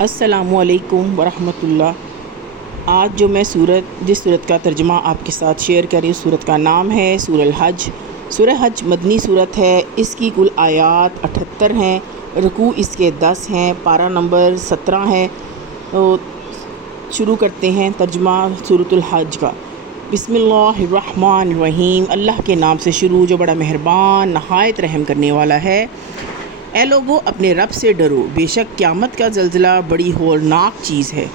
السلام علیکم ورحمۃ اللہ۔ آج جو میں جس صورت کا ترجمہ آپ کے ساتھ شیئر کر رہی ہوں، صورت کا نام ہے سورہ الحج۔ سورہ حج مدنی صورت ہے۔ اس کی کل آیات 78 ہیں، رکوع اس کے 10 ہیں، پارہ نمبر 17 ہے۔ تو شروع کرتے ہیں ترجمہ سورۃ الحج کا۔ بسم اللہ الرحمن الرحیم، اللہ کے نام سے شروع جو بڑا مہربان نہایت رحم کرنے والا ہے۔ اے لوگو، اپنے رب سے ڈرو، بے شک قیامت کا زلزلہ بڑی ہولناک چیز ہے۔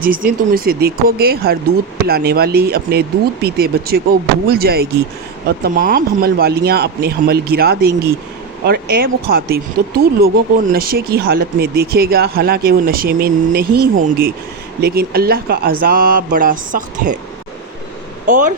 جس دن تم اسے دیکھو گے، ہر دودھ پلانے والی اپنے دودھ پیتے بچے کو بھول جائے گی، اور تمام حمل والیاں اپنے حمل گرا دیں گی۔ اور اے مخاطب، تو لوگوں کو نشے کی حالت میں دیکھے گا، حالانکہ وہ نشے میں نہیں ہوں گے، لیکن اللہ کا عذاب بڑا سخت ہے۔ اور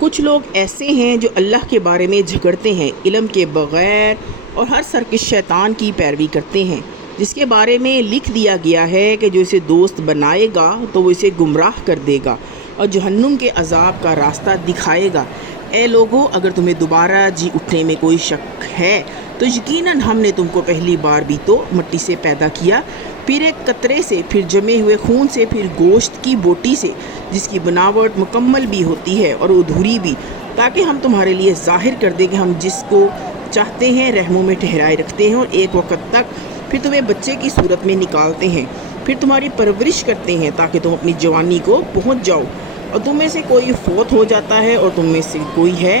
کچھ لوگ ایسے ہیں جو اللہ کے بارے میں جھگڑتے ہیں علم کے بغیر، اور ہر سرکش شیطان کی پیروی کرتے ہیں، جس کے بارے میں لکھ دیا گیا ہے کہ جو اسے دوست بنائے گا تو وہ اسے گمراہ کر دے گا اور جہنم کے عذاب کا راستہ دکھائے گا۔ اے لوگو، اگر تمہیں دوبارہ جی اٹھنے میں کوئی شک ہے تو یقیناً ہم نے تم کو پہلی بار بھی تو مٹی سے پیدا کیا، پھر ایک قطرے سے، پھر جمے ہوئے خون سے، پھر گوشت کی بوٹی سے، جس کی بناوٹ مکمل بھی ہوتی ہے اور ادھوری بھی، تاکہ ہم تمہارے لیے ظاہر کر دیں کہ ہم جس کو چاہتے ہیں رحموں میں ٹھہرائے رکھتے ہیں، اور ایک وقت تک پھر تمہیں بچے کی صورت میں نکالتے ہیں، پھر تمہاری پرورش کرتے ہیں تاکہ تم اپنی جوانی کو پہنچ جاؤ، اور تم میں سے کوئی فوت ہو جاتا ہے اور تم میں سے کوئی ہے،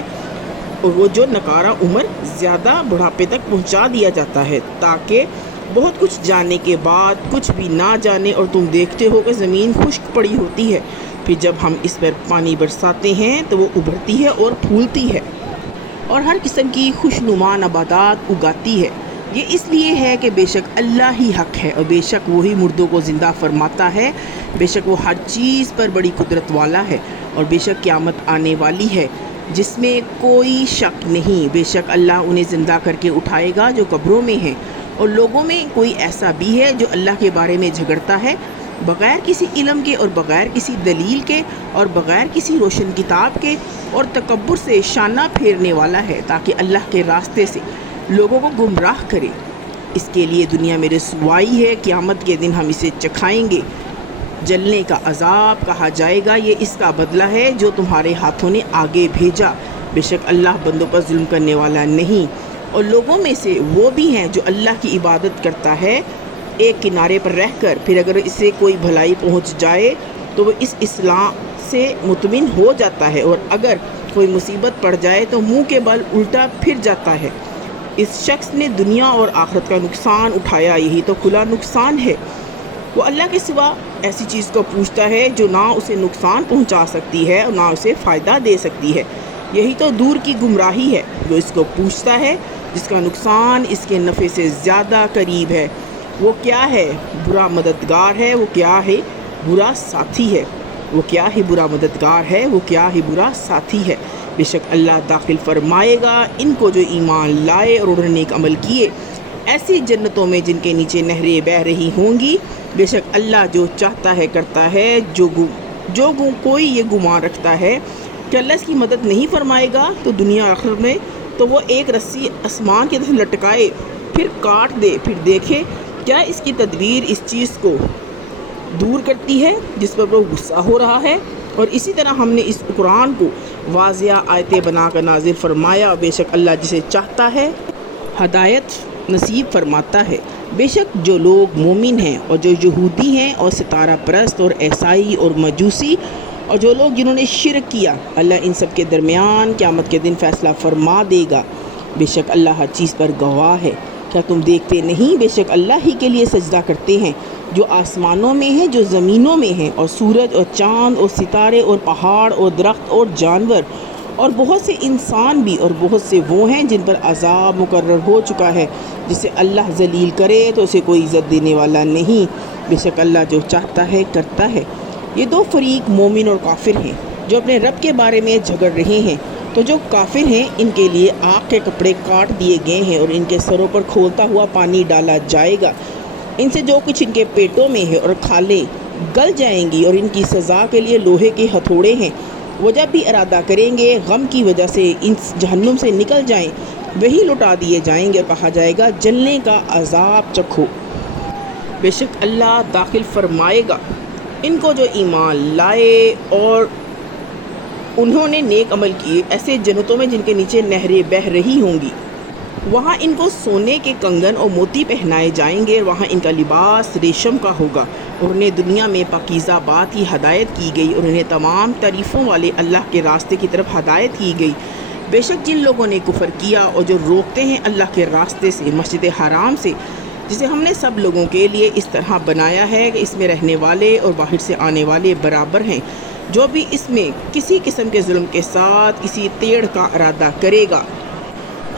اور وہ جو نکارہ عمر زیادہ بڑھاپے تک پہنچا دیا جاتا ہے، تاکہ بہت کچھ جاننے کے بعد کچھ بھی نہ جانے، اور تم دیکھتے ہو کہ زمین خشک پڑی ہوتی ہے، پھر جب ہم اس پر پانی برساتے ہیں تو وہ ابھرتی ہے اور پھولتی ہے اور ہر قسم کی خوشنما نباتات اگاتی ہے۔ یہ اس لیے ہے کہ بے شک اللہ ہی حق ہے، اور بے شک وہی مردوں کو زندہ فرماتا ہے، بے شک وہ ہر چیز پر بڑی قدرت والا ہے، اور بے شک قیامت آنے والی ہے جس میں کوئی شک نہیں۔ بے شک اللہ انہیں زندہ کر کے اٹھائے گا جو قبروں میں ہیں، اور لوگوں میں کوئی ایسا بھی ہے جو اللہ کے بارے میں جھگڑتا ہے بغیر کسی علم کے، اور بغیر کسی دلیل کے، اور بغیر کسی روشن کتاب کے، اور تکبر سے شانہ پھیرنے والا ہے، تاکہ اللہ کے راستے سے لوگوں کو گمراہ کرے۔ اس کے لیے دنیا میں رسوائی ہے، قیامت کے دن ہم اسے چکھائیں گے جلنے کا عذاب، کہا جائے گا یہ اس کا بدلہ ہے جو تمہارے ہاتھوں نے آگے بھیجا۔ بے شک اللہ بندوں پر ظلم کرنے والا نہیں۔ اور لوگوں میں سے وہ بھی ہیں جو اللہ کی عبادت کرتا ہے ایک کنارے پر رہ کر، پھر اگر اسے کوئی بھلائی پہنچ جائے تو وہ اس اصلاح سے مطمئن ہو جاتا ہے، اور اگر کوئی مصیبت پڑ جائے تو منہ کے بل الٹا پھر جاتا ہے۔ اس شخص نے دنیا اور آخرت کا نقصان اٹھایا، یہی تو کھلا نقصان ہے۔ وہ اللہ کے سوا ایسی چیز کو پوچھتا ہے جو نہ اسے نقصان پہنچا سکتی ہے اور نہ اسے فائدہ دے سکتی ہے، یہی تو دور کی گمراہی ہے۔ جو اس کو پوچھتا ہے جس کا نقصان اس کے نفع سے زیادہ قریب ہے، وہ کیا ہے برا مددگار ہے، وہ کیا ہے برا ساتھی ہے، وہ کیا ہی برا مددگار ہے، وہ کیا ہی برا ساتھی ہے۔ بے شک اللہ داخل فرمائے گا ان کو جو ایمان لائے اور انہوں نے نیک عمل کیے، ایسی جنتوں میں جن کے نیچے نہریں بہہ رہی ہوں گی۔ بے شک اللہ جو چاہتا ہے کرتا ہے۔ کوئی یہ گمان رکھتا ہے کہ اللہ اس کی مدد نہیں فرمائے گا تو دنیا آخرت میں، تو وہ ایک رسی آسمان کی طرف لٹکائے، پھر کاٹ دے، پھر دیکھے کیا اس کی تدبیر اس چیز کو دور کرتی ہے جس پر وہ غصہ ہو رہا ہے۔ اور اسی طرح ہم نے اس قرآن کو واضح آیتیں بنا کر نازل فرمایا۔ بے شک اللہ جسے چاہتا ہے ہدایت نصیب فرماتا ہے۔ بے شک جو لوگ مومن ہیں اور جو یہودی ہیں اور ستارہ پرست اور عیسائی اور مجوسی، اور جو لوگ جنہوں نے شرک کیا، اللہ ان سب کے درمیان قیامت کے دن فیصلہ فرما دے گا۔ بے شک اللہ ہر چیز پر گواہ ہے۔ کیا تم دیکھتے نہیں؟ بے شک اللہ ہی کے لیے سجدہ کرتے ہیں جو آسمانوں میں ہیں، جو زمینوں میں ہیں، اور سورج اور چاند اور ستارے اور پہاڑ اور درخت اور جانور، اور بہت سے انسان بھی، اور بہت سے وہ ہیں جن پر عذاب مقرر ہو چکا ہے۔ جسے اللہ ذلیل کرے تو اسے کوئی عزت دینے والا نہیں۔ بے شک اللہ جو چاہتا ہے کرتا ہے۔ یہ دو فریق مومن اور کافر ہیں جو اپنے رب کے بارے میں جھگڑ رہے ہیں۔ تو جو کافر ہیں ان کے لیے آگ کے کپڑے کاٹ دیے گئے ہیں، اور ان کے سروں پر کھولتا ہوا پانی ڈالا جائے گا۔ ان سے جو کچھ ان کے پیٹوں میں ہے اور کھالیں گل جائیں گی، اور ان کی سزا کے لیے لوہے کے ہتھوڑے ہیں۔ وہ جب بھی ارادہ کریں گے غم کی وجہ سے ان جہنم سے نکل جائیں، وہی لٹا دیے جائیں گے، اور کہا جائے گا جلنے کا عذاب چکھو۔ بے شک اللہ داخل فرمائے گا ان کو جو ایمان لائے اور انہوں نے نیک عمل کیے ایسے جنتوں میں جن کے نیچے نہریں بہہ رہی ہوں گی۔ وہاں ان کو سونے کے کنگن اور موتی پہنائے جائیں گے، اور وہاں ان کا لباس ریشم کا ہوگا، اور انہیں دنیا میں پاکیزہ بات کی ہدایت کی گئی، اور انہیں تمام تعریفوں والے اللہ کے راستے کی طرف ہدایت کی گئی۔ بے شک جن لوگوں نے کفر کیا اور جو روکتے ہیں اللہ کے راستے سے، مسجد حرام سے، جسے ہم نے سب لوگوں کے لیے اس طرح بنایا ہے کہ اس میں رہنے والے اور باہر سے آنے والے برابر ہیں، جو بھی اس میں کسی قسم کے ظلم کے ساتھ کسی تیڑھ کا ارادہ کرے گا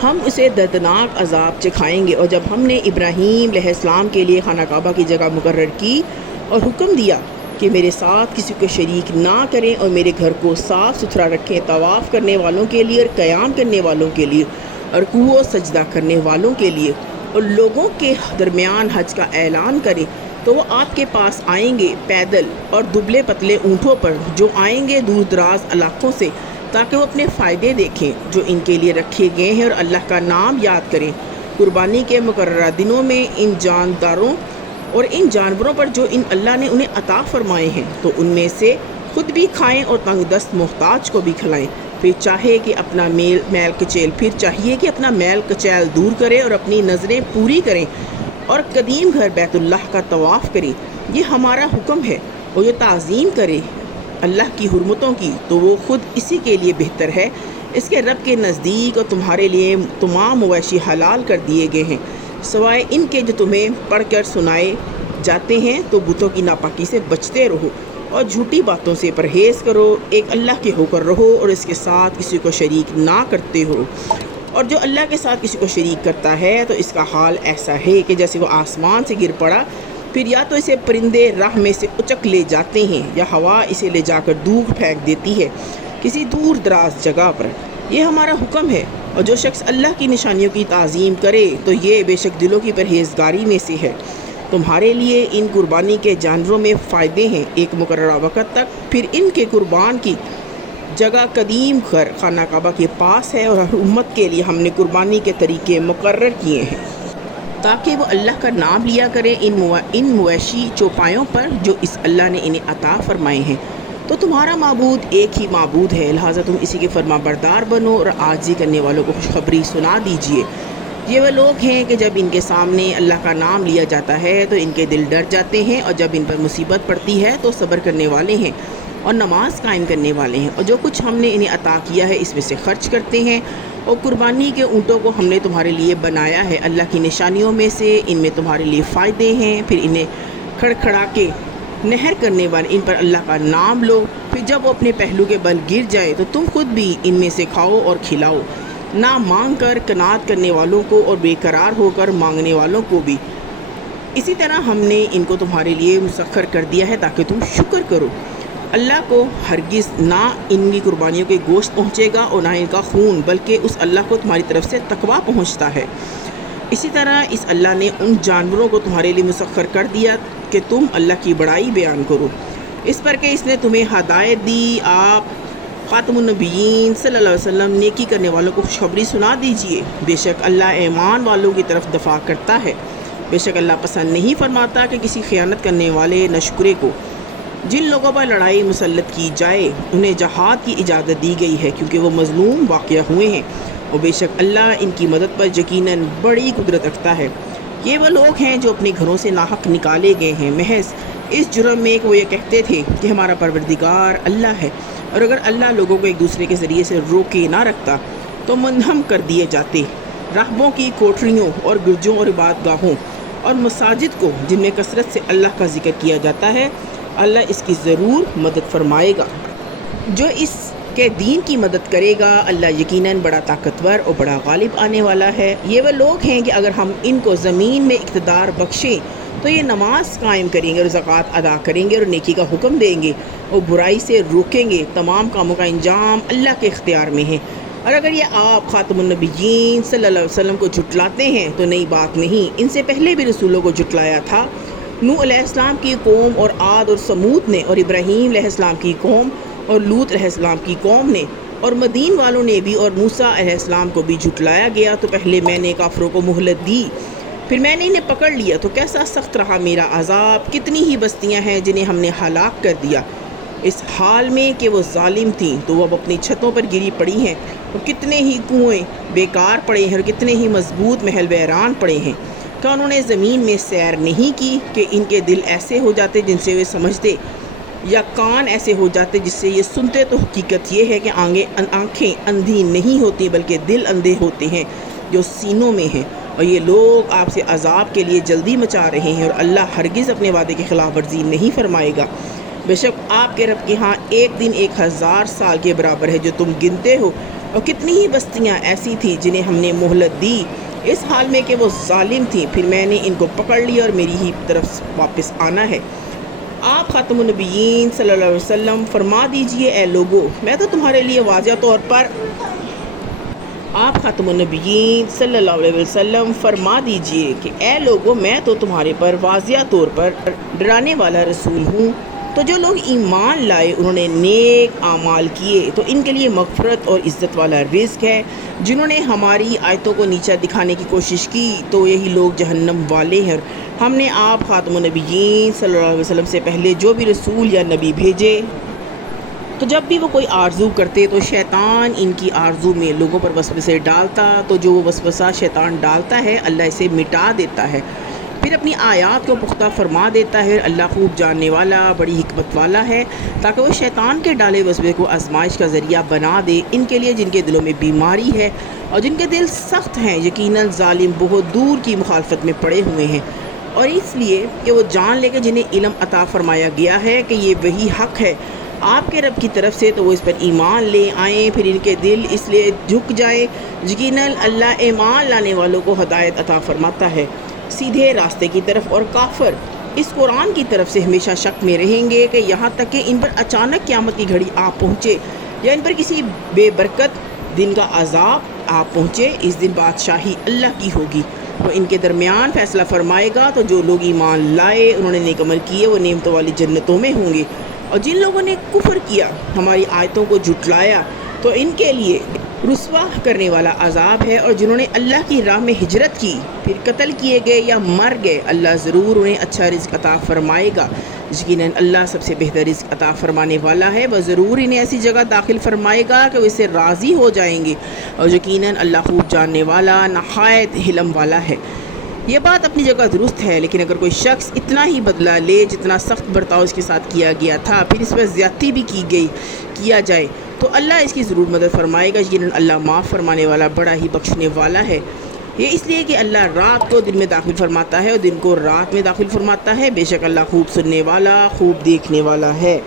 ہم اسے دردناک عذاب چکھائیں گے۔ اور جب ہم نے ابراہیم علیہ السلام کے لیے خانہ کعبہ کی جگہ مقرر کی اور حکم دیا کہ میرے ساتھ کسی کو شریک نہ کریں اور میرے گھر کو صاف ستھرا رکھیں، طواف کرنے والوں کے لیے اور قیام کرنے والوں کے لیے اور رکوع و سجدہ کرنے والوں کے لیے، اور لوگوں کے درمیان حج کا اعلان کریں، تو وہ آپ کے پاس آئیں گے پیدل اور دبلے پتلے اونٹوں پر، جو آئیں گے دور دراز علاقوں سے، تاکہ وہ اپنے فائدے دیکھیں جو ان کے لیے رکھے گئے ہیں، اور اللہ کا نام یاد کریں قربانی کے مقررہ دنوں میں ان جانداروں اور ان جانوروں پر جو اللہ نے انہیں عطا فرمائے ہیں، تو ان میں سے خود بھی کھائیں اور تنگ دست محتاج کو بھی کھلائیں۔ پھر چاہیے کہ اپنا چاہیے کہ اپنا میل کچیل دور کریں اور اپنی نظریں پوری کریں اور قدیم گھر بیت اللہ کا طواف کریں۔ یہ ہمارا حکم ہے، اور جو تعظیم کرے اللہ کی حرمتوں کی تو وہ خود اسی کے لیے بہتر ہے۔ اس کے رب کے نزدیک اور تمہارے لیے تمام مویشی حلال کر دیے گئے ہیں، سوائے ان کے جو تمہیں پڑھ کر سنائے جاتے ہیں، تو بتوں کی ناپاکی سے بچتے رہو اور جھوٹی باتوں سے پرہیز کرو، ایک اللہ کے ہو کر رہو اور اس کے ساتھ کسی کو شریک نہ کرتے ہو۔ اور جو اللہ کے ساتھ کسی کو شریک کرتا ہے تو اس کا حال ایسا ہے کہ جیسے وہ آسمان سے گر پڑا، پھر یا تو اسے پرندے راہ میں سے اچک لے جاتے ہیں، یا ہوا اسے لے جا کر دور پھینک دیتی ہے کسی دور دراز جگہ پر۔ یہ ہمارا حکم ہے، اور جو شخص اللہ کی نشانیوں کی تعظیم کرے تو یہ بے شک دلوں کی پرہیزگاری میں سے ہے۔ تمہارے لیے ان قربانی کے جانوروں میں فائدے ہیں ایک مقررہ وقت تک، پھر ان کے قربان کی جگہ قدیم گھر خانہ کعبہ کے پاس ہے، اور ہر امت کے لیے ہم نے قربانی کے طریقے مقرر کیے ہیں تاکہ وہ اللہ کا نام لیا کریں ان مویشی چوپایوں پر جو اس اللہ نے انہیں عطا فرمائے ہیں۔ تو تمہارا معبود ایک ہی معبود ہے، لہٰذا تم اسی کے فرما بردار بنو اور عاجزی کرنے والوں کو خوشخبری سنا دیجیے۔ یہ وہ لوگ ہیں کہ جب ان کے سامنے اللہ کا نام لیا جاتا ہے تو ان کے دل ڈر جاتے ہیں، اور جب ان پر مصیبت پڑتی ہے تو صبر کرنے والے ہیں اور نماز قائم کرنے والے ہیں، اور جو کچھ ہم نے انہیں عطا کیا ہے اس میں سے خرچ کرتے ہیں۔ اور قربانی کے اونٹوں کو ہم نے تمہارے لیے بنایا ہے اللہ کی نشانیوں میں سے، ان میں تمہارے لیے فائدے ہیں۔ پھر انہیں کھڑکھڑا کے نہر کرنے والے ان پر اللہ کا نام لو، پھر جب وہ اپنے پہلو کے بل گر جائے تو تم خود بھی ان میں سے کھاؤ اور کھلاؤ، نہ مانگ کر قناعت کرنے والوں کو اور بے قرار ہو کر مانگنے والوں کو بھی۔ اسی طرح ہم نے ان کو تمہارے لیے مسخر کر دیا ہے تاکہ تم شکر کرو۔ اللہ کو ہرگز نہ ان کی قربانیوں کے گوشت پہنچے گا اور نہ ان کا خون، بلکہ اس اللہ کو تمہاری طرف سے تقویٰ پہنچتا ہے۔ اسی طرح اس اللہ نے ان جانوروں کو تمہارے لیے مسخر کر دیا کہ تم اللہ کی بڑائی بیان کرو، اس پر کہ اس نے تمہیں ہدایت دی۔ آپ خاتم النبیین صلی اللہ علیہ وسلم نیکی کرنے والوں کو خوشخبری سنا دیجئے۔ بے شک اللہ ایمان والوں کی طرف دفاع کرتا ہے، بے شک اللہ پسند نہیں فرماتا کہ کسی خیانت کرنے والے نشکرے کو۔ جن لوگوں پر لڑائی مسلط کی جائے انہیں جہاد کی اجازت دی گئی ہے، کیونکہ وہ مظلوم واقع ہوئے ہیں، اور بے شک اللہ ان کی مدد پر یقیناً بڑی قدرت رکھتا ہے۔ یہ وہ لوگ ہیں جو اپنے گھروں سے ناحق نکالے گئے ہیں، محض اس جرم میں کہ وہ یہ کہتے تھے کہ ہمارا پروردگار اللہ ہے، اور اگر اللہ لوگوں کو ایک دوسرے کے ذریعے سے روکے نہ رکھتا تو منہدم کر دیے جاتے۔ راہبوں کی کوٹریوں اور گرجوں اور عبادت گاہوں اور مساجد کو جن میں کثرت سے اللہ کا ذکر کیا جاتا ہے، اللہ اس کی ضرور مدد فرمائے گا۔ جو اس کے دین کی مدد کرے گا اللہ یقیناً بڑا طاقتور اور بڑا غالب آنے والا ہے۔ یہ وہ لوگ ہیں کہ اگر ہم ان کو زمین میں اقتدار بخشیں تو یہ نماز قائم کریں گے اور زکوٰۃ ادا کریں گے اور نیکی کا حکم دیں گے اور برائی سے روکیں گے۔ تمام کاموں کا انجام اللہ کے اختیار میں ہے، اور اگر یہ آپ خاتم النبیین صلی اللہ علیہ وسلم کو جھٹلاتے ہیں تو نئی بات نہیں، ان سے پہلے بھی رسولوں کو جھٹلایا تھا۔ نوح علیہ السلام کی قوم اور عاد اور سمود نے، اور ابراہیم علیہ السلام کی قوم اور لوط علیہ السلام کی قوم نے، اور مدین والوں نے بھی، اور موسیٰ علیہ السلام کو بھی جھٹلایا گیا۔ تو پہلے میں نے کافروں کو مہلت دی پھر میں نے انہیں پکڑ لیا تو کیسا سخت رہا میرا عذاب، کتنی ہی بستیاں ہیں جنہیں ہم نے ہلاک کر دیا اس حال میں کہ وہ ظالم تھیں، تو وہ اب اپنی چھتوں پر گری پڑی ہیں، اور کتنے ہی کنویں بیکار پڑے ہیں، اور کتنے ہی مضبوط محل ویران پڑے ہیں۔ کیا انہوں نے زمین میں سیر نہیں کی کہ ان کے دل ایسے ہو جاتے جن سے وہ سمجھتے، یا کان ایسے ہو جاتے جس سے یہ سنتے؟ تو حقیقت یہ ہے کہ آنکھیں اندھی نہیں ہوتی بلکہ دل اندھے ہوتے ہیں جو سینوں میں ہیں، اور یہ لوگ آپ سے عذاب کے لیے جلدی مچا رہے ہیں، اور اللہ ہرگز اپنے وعدے کی خلاف ورزی نہیں فرمائے گا۔ بے شک آپ کے رب کے ہاں ایک دن 1000 سال کے برابر ہے جو تم گنتے ہو، اور کتنی ہی بستیاں ایسی تھیں جنہیں ہم نے مہلت دی اس حال میں کہ وہ ظالم تھیں، پھر میں نے ان کو پکڑ لیا اور میری ہی طرف واپس آنا ہے۔ آپ خاتم النبیین صلی اللہ علیہ وسلم فرما دیجئے، اے لوگو میں تو تمہارے لیے واضح طور پر آپ خاتم النبیین صلی اللہ علیہ وسلم فرما دیجئے کہ اے لوگو میں تو تمہارے پر واضح طور پر ڈرانے والا رسول ہوں۔ تو جو لوگ ایمان لائے انہوں نے نیک اعمال کیے تو ان کے لیے مغفرت اور عزت والا رزق ہے۔ جنہوں نے ہماری آیتوں کو نیچا دکھانے کی کوشش کی تو یہی لوگ جہنم والے ہیں۔ ہم نے آپ خاتم النبیین صلی اللہ علیہ وسلم سے پہلے جو بھی رسول یا نبی بھیجے تو جب بھی وہ کوئی آرزو کرتے تو شیطان ان کی آرزو میں لوگوں پر وسوسے ڈالتا، تو جو وہ وسوسہ شیطان ڈالتا ہے اللہ اسے مٹا دیتا ہے، پھر اپنی آیات کو پختہ فرما دیتا ہے۔ اللہ خوب جاننے والا، بڑی حکمت والا ہے، تاکہ وہ شیطان کے ڈالے وسوسے کو آزمائش کا ذریعہ بنا دے ان کے لیے جن کے دلوں میں بیماری ہے اور جن کے دل سخت ہیں۔ یقیناً ظالم بہت دور کی مخالفت میں پڑے ہوئے ہیں، اور اس لیے کہ وہ جان لے کہ جنہیں علم عطا فرمایا گیا ہے کہ یہ وہی حق ہے آپ کے رب کی طرف سے، تو وہ اس پر ایمان لے آئیں، پھر ان کے دل اس لیے جھک جائیں۔ یقیناً اللہ ایمان لانے والوں کو ہدایت عطا فرماتا ہے سیدھے راستے کی طرف، اور کافر اس قرآن کی طرف سے ہمیشہ شک میں رہیں گے کہ یہاں تک کہ ان پر اچانک قیامت کی گھڑی آ پہنچے یا ان پر کسی بے برکت دن کا عذاب آ پہنچے۔ اس دن بادشاہی اللہ کی ہوگی، وہ ان کے درمیان فیصلہ فرمائے گا۔ تو جو لوگ ایمان لائے انہوں نے نیک عمل کیے وہ نعمتوں والی جنتوں میں ہوں گے، اور جن لوگوں نے کفر کیا ہماری آیتوں کو جھٹلایا تو ان کے لیے رسوا کرنے والا عذاب ہے۔ اور جنہوں نے اللہ کی راہ میں ہجرت کی پھر قتل کیے گئے یا مر گئے، اللہ ضرور انہیں اچھا رزق عطا فرمائے گا۔ یقیناً اللہ سب سے بہتر رزق عطا فرمانے والا ہے، وہ ضرور انہیں ایسی جگہ داخل فرمائے گا کہ وہ اس سے راضی ہو جائیں گے، اور یقیناً اللہ خوب جاننے والا نہایت حلم والا ہے۔ یہ بات اپنی جگہ درست ہے، لیکن اگر کوئی شخص اتنا ہی بدلہ لے جتنا سخت برتاؤ اس کے ساتھ کیا گیا تھا، پھر اس پر زیادتی بھی کیا جائے تو اللہ اس کی ضرور مدد فرمائے گا۔ یقیناً اللہ معاف فرمانے والا، بڑا ہی بخشنے والا ہے۔ یہ اس لیے کہ اللہ رات کو دن میں داخل فرماتا ہے اور دن کو رات میں داخل فرماتا ہے، بے شک اللہ خوب سننے والا، خوب دیکھنے والا ہے۔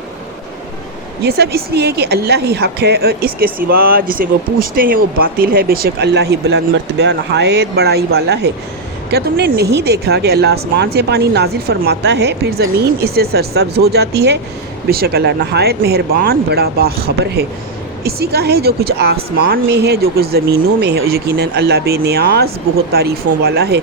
یہ سب اس لیے کہ اللہ ہی حق ہے اور اس کے سوا جسے وہ پوچھتے ہیں وہ باطل ہے، بے شک اللہ ہی بلند مرتبہ نہایت بڑائی والا ہے۔ کیا تم نے نہیں دیکھا کہ اللہ آسمان سے پانی نازل فرماتا ہے پھر زمین اس سے سرسبز ہو جاتی ہے؟ بے شک اللہ نہایت مہربان، بڑا باخبر ہے۔ اسی کا ہے جو کچھ آسمان میں ہے، جو کچھ زمینوں میں ہے، اور یقیناً اللہ بے نیاز بہت تعریفوں والا ہے۔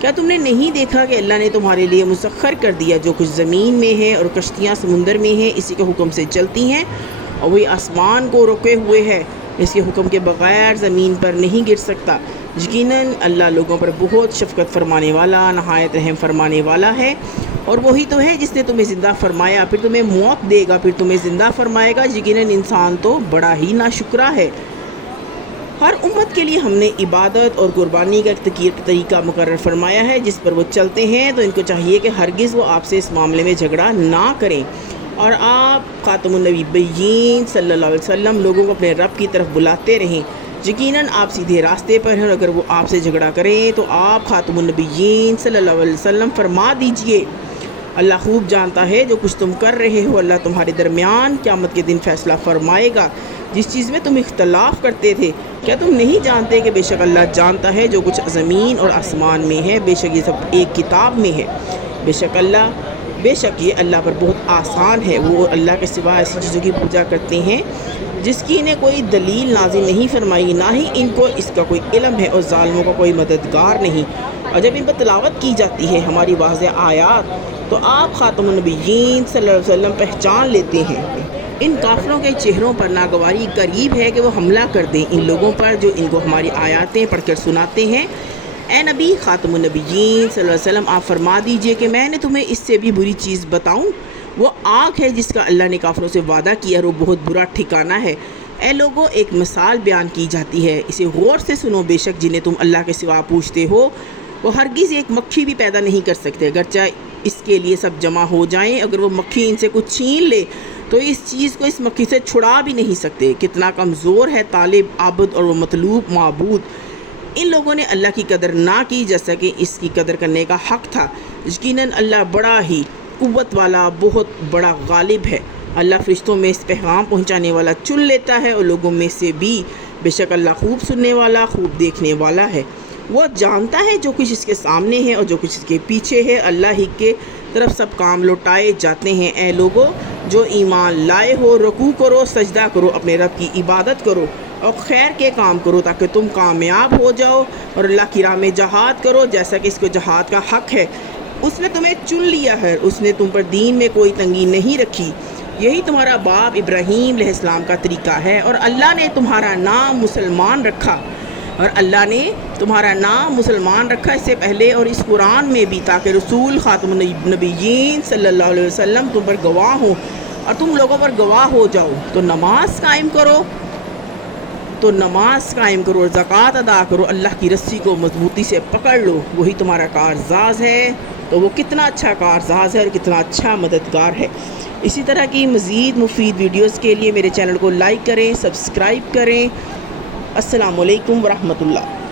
کیا تم نے نہیں دیکھا کہ اللہ نے تمہارے لیے مسخر کر دیا جو کچھ زمین میں ہے، اور کشتیاں سمندر میں ہیں اسی کے حکم سے چلتی ہیں، اور وہی آسمان کو روکے ہوئے ہے، اس کے حکم کے بغیر زمین پر نہیں گر سکتا۔ یقیناً اللہ لوگوں پر بہت شفقت فرمانے والا، نہایت رحم فرمانے والا ہے۔ اور وہی تو ہے جس نے تمہیں زندہ فرمایا پھر تمہیں موت دے گا، پھر تمہیں زندہ فرمائے گا۔ یقیناً انسان تو بڑا ہی ناشکرا ہے۔ ہر امت کے لیے ہم نے عبادت اور قربانی کا ایک طریقہ مقرر فرمایا ہے جس پر وہ چلتے ہیں، تو ان کو چاہیے کہ ہرگز وہ آپ سے اس معاملے میں جھگڑا نہ کریں، اور آپ خاتم النبیین صلی اللہ علیہ وسلم لوگوں کو اپنے رب کی طرف بلاتے رہیں۔ یقیناً آپ سیدھے راستے پر ہیں، اور اگر وہ آپ سے جھگڑا کریں تو آپ خاتم النبیین صلی اللہ علیہ وسلم فرما دیجئے، اللہ خوب جانتا ہے جو کچھ تم کر رہے ہو۔ اللہ تمہارے درمیان قیامت کے دن فیصلہ فرمائے گا جس چیز میں تم اختلاف کرتے تھے۔ کیا تم نہیں جانتے کہ بے شک اللہ جانتا ہے جو کچھ زمین اور آسمان میں ہے، بے شک یہ سب ایک کتاب میں ہے۔ بے شک یہ اللہ پر بہت آسان ہے۔ وہ اللہ کے سوا ایسی چیزوں کی پوجا کرتے ہیں جس کی انہیں کوئی دلیل نازل نہیں فرمائی، نہ ہی ان کو اس کا کوئی علم ہے، اور ظالموں کا کوئی مددگار نہیں۔ اور جب ان پر تلاوت کی جاتی ہے ہماری واضح آیات تو آپ خاتم النبیین صلی اللہ علیہ وسلم پہچان لیتے ہیں۔ ان کافروں کے چہروں پر ناگواری قریب ہے کہ وہ حملہ کر دیں ان لوگوں پر جو ان کو ہماری آیاتیں پڑھ کر سناتے ہیں، اے نبی خاتم النبیین صلی اللہ علیہ وسلم آپ فرما دیجئے کہ میں نے تمہیں اس سے بھی بری چیز بتاؤں؟ وہ آگ ہے جس کا اللہ نے کافروں سے وعدہ کیا اور وہ بہت برا ٹھکانہ ہے۔ اے لوگوں، ایک مثال بیان کی جاتی ہے، اسے غور سے سنو۔ بے شک جنہیں تم اللہ کے سوا پوچھتے ہو وہ ہرگز ایک مکھی بھی پیدا نہیں کر سکتے، اگرچہ اس کے لیے سب جمع ہو جائیں۔ اگر وہ مکھی ان سے کچھ چھین لے تو اس چیز کو اس مکھی سے چھڑا بھی نہیں سکتے۔ کتنا کمزور ہے طالب عابد اور وہ مطلوب معبود۔ ان لوگوں نے اللہ کی قدر نہ کی جیسا کہ اس کی قدر کرنے کا حق تھا۔ یقیناً اللہ بڑا ہی قوت والا، بہت بڑا غالب ہے۔ اللہ فرشتوں میں اس پیغام پہنچانے والا چن لیتا ہے اور لوگوں میں سے بھی۔ بے شک اللہ خوب سننے والا، خوب دیکھنے والا ہے۔ وہ جانتا ہے جو کچھ اس کے سامنے ہے اور جو کچھ اس کے پیچھے ہے۔ اللہ ہی کے طرف سب کام لوٹائے جاتے ہیں۔ اے لوگو جو ایمان لائے ہو، رکوع کرو، سجدہ کرو، اپنے رب کی عبادت کرو اور خیر کے کام کرو تاکہ تم کامیاب ہو جاؤ، اور اللہ کی راہ میں جہاد کرو جیسا کہ اس کو جہاد کا حق ہے۔ اس نے تمہیں چن لیا ہے، اس نے تم پر دین میں کوئی تنگی نہیں رکھی۔ یہی تمہارا باپ ابراہیم علیہ السلام کا طریقہ ہے، اور اللہ نے تمہارا نام مسلمان رکھا اس سے پہلے اور اس قرآن میں بھی، تاکہ رسول خاتم النبیین صلی اللہ علیہ وسلم تم پر گواہ ہوں اور تم لوگوں پر گواہ ہو جاؤ۔ تو نماز قائم کرو اور زکوٰۃ ادا کرو، اللہ کی رسی کو مضبوطی سے پکڑ لو، وہی تمہارا کارساز ہے۔ تو وہ کتنا اچھا کارساز ہے اور کتنا اچھا مددگار ہے۔ اسی طرح کی مزید مفید ویڈیوز کے لیے میرے چینل کو لائک کریں، سبسکرائب کریں۔ السلام علیکم ورحمۃ اللہ۔